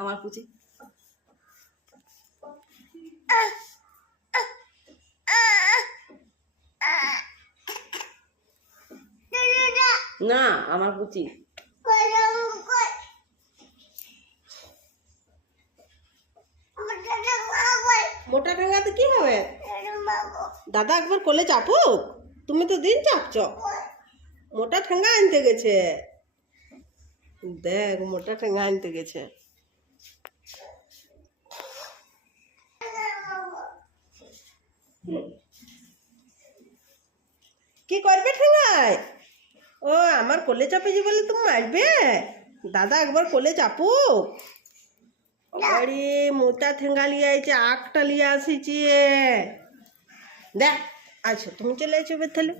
আমার পুচি না, আমার পুচি মোটা ঠেঙ্গাতে কি হবে? দাদা একবার কোলে চাপুক, তুমি তো দিন চাপছ। মোটা ঠেঙ্গা আনতে গেছে, দেখ মোটা ঠেঙ্গা আনতে গেছে। কি করবে ঠেঙ্গায়? ও আমার কোলে চাপেছি বলে তুমি মারবে? দাদা একবার কোলে চাপুক। আরে মোটা ঠেঙ্গা লিয়ে আইছে, আখটা লিয়ে আসিছি। দেখ আচ্ছা তুমি চলে এসো বের তাহলে।